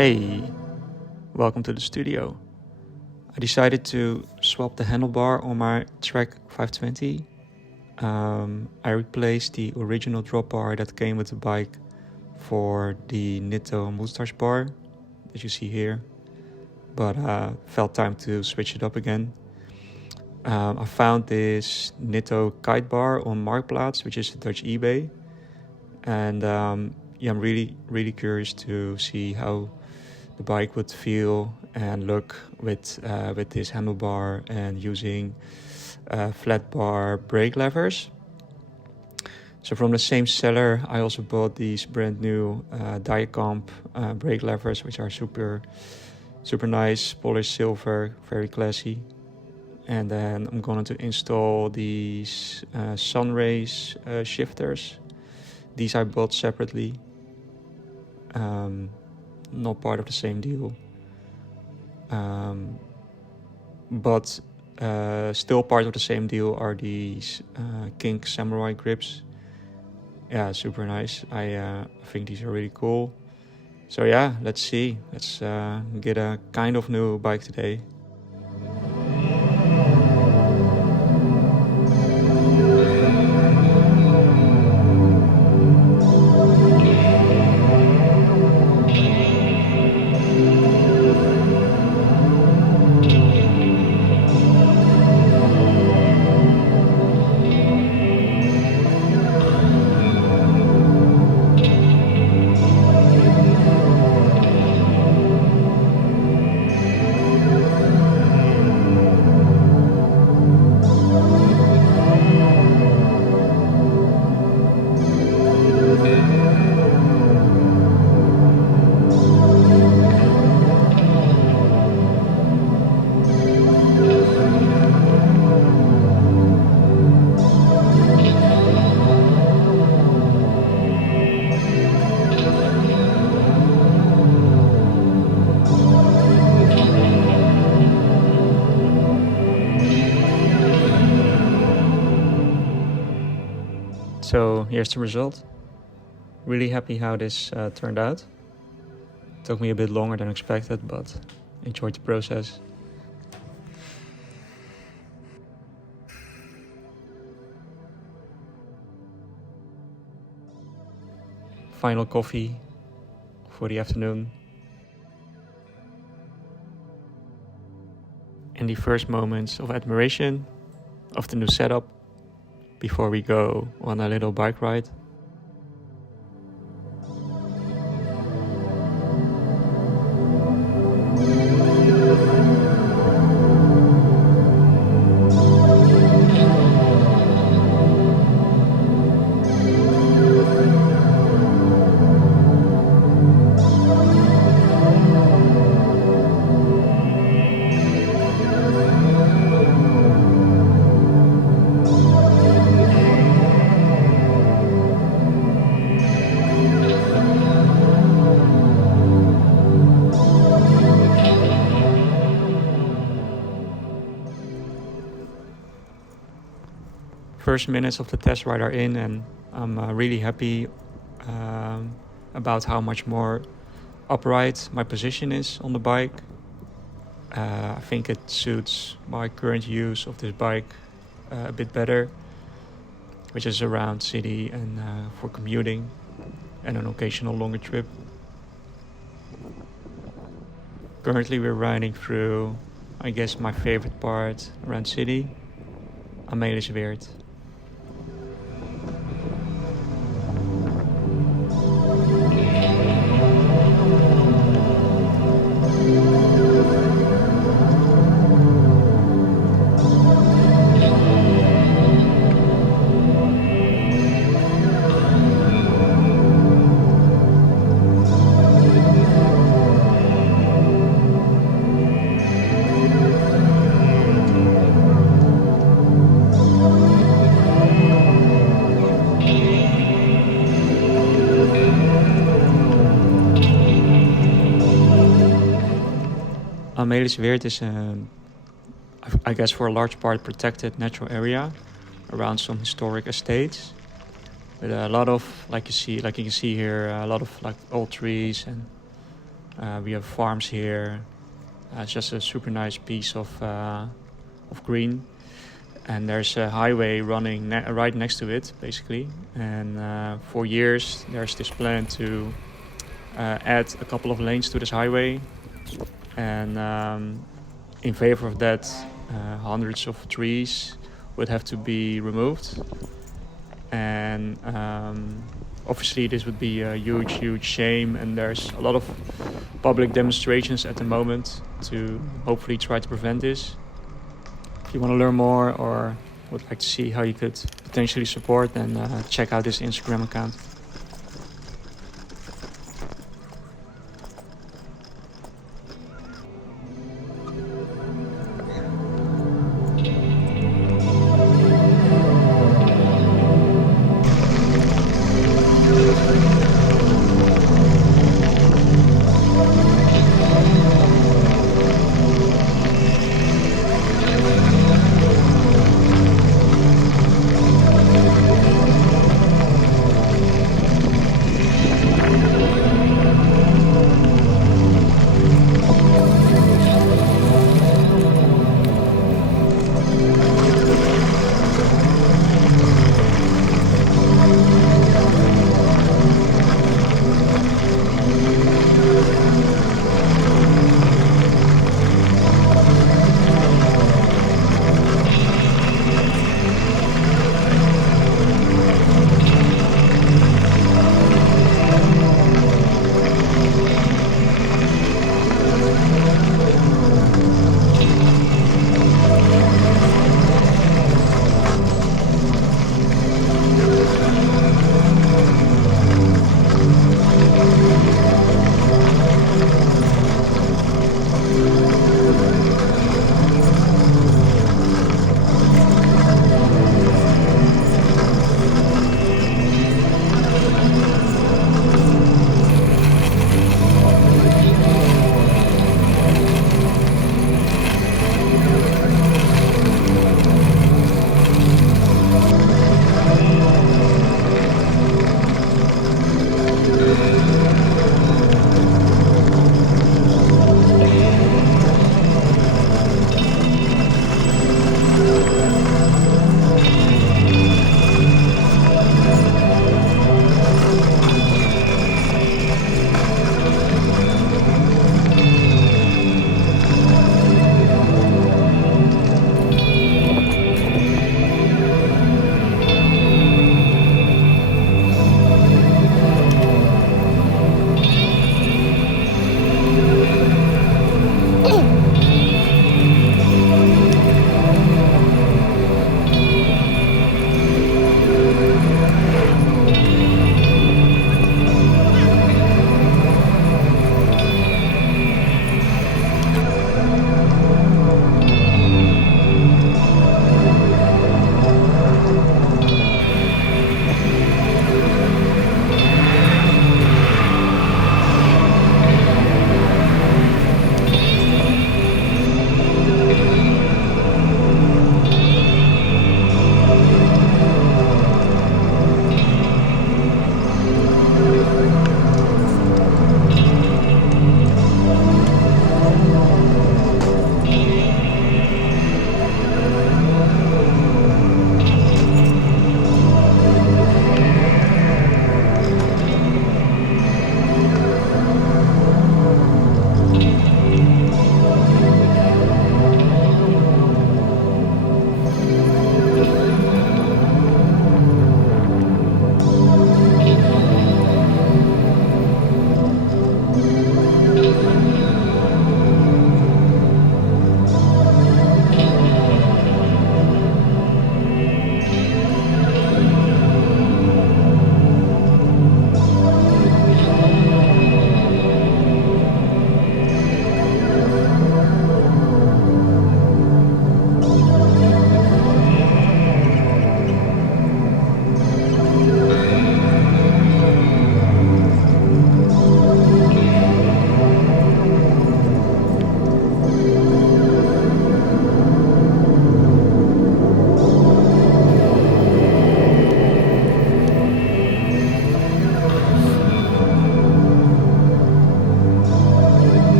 Hey, welcome to the studio. I decided to swap the handlebar on my Track 520. I replaced the original drop bar that came with the bike for the Nitto mustache bar that you see here, but felt time to switch it up again. I found this Nitto kite bar on Marktplaats, which is a Dutch eBay, and I'm really curious to see how the bike would feel and look with this handlebar and using flat bar brake levers. So from the same seller, I also bought these brand new Diacomp brake levers, which are super nice, polished silver, very classy. And then I'm going to install these Sunrays shifters. These I bought separately. Not part of the same deal, but still part of the same deal are these Kink Samurai grips. Yeah, super nice. I think these are really cool. So yeah, let's see. Let's get a kind of new bike today. So here's the result. Really happy how this turned out. Took me a bit longer than expected, but enjoyed the process. Final coffee for the afternoon. And the first moments of admiration of the new setup before we go on a little bike ride. First minutes of the test ride are in, and I'm really happy about how much more upright my position is on the bike. I think it suits my current use of this bike a bit better, which is around city and for commuting and an occasional longer trip. Currently we're riding through, I guess, my favorite part around city, Amelisweerd. Amelisweerd is, I guess, for a large part protected natural area around some historic estates, with a lot of, like you can see here, a lot of like old trees and We have farms here. It's just a super nice piece of green, and there's a highway running right next to it, basically. And for years, there's this plan to add a couple of lanes to this highway, and in favor of that, hundreds of trees would have to be removed. And obviously this would be a huge shame, and there's a lot of public demonstrations at the moment to hopefully try to prevent this. If you want to learn more or would like to see how you could potentially support, then check out this Instagram account.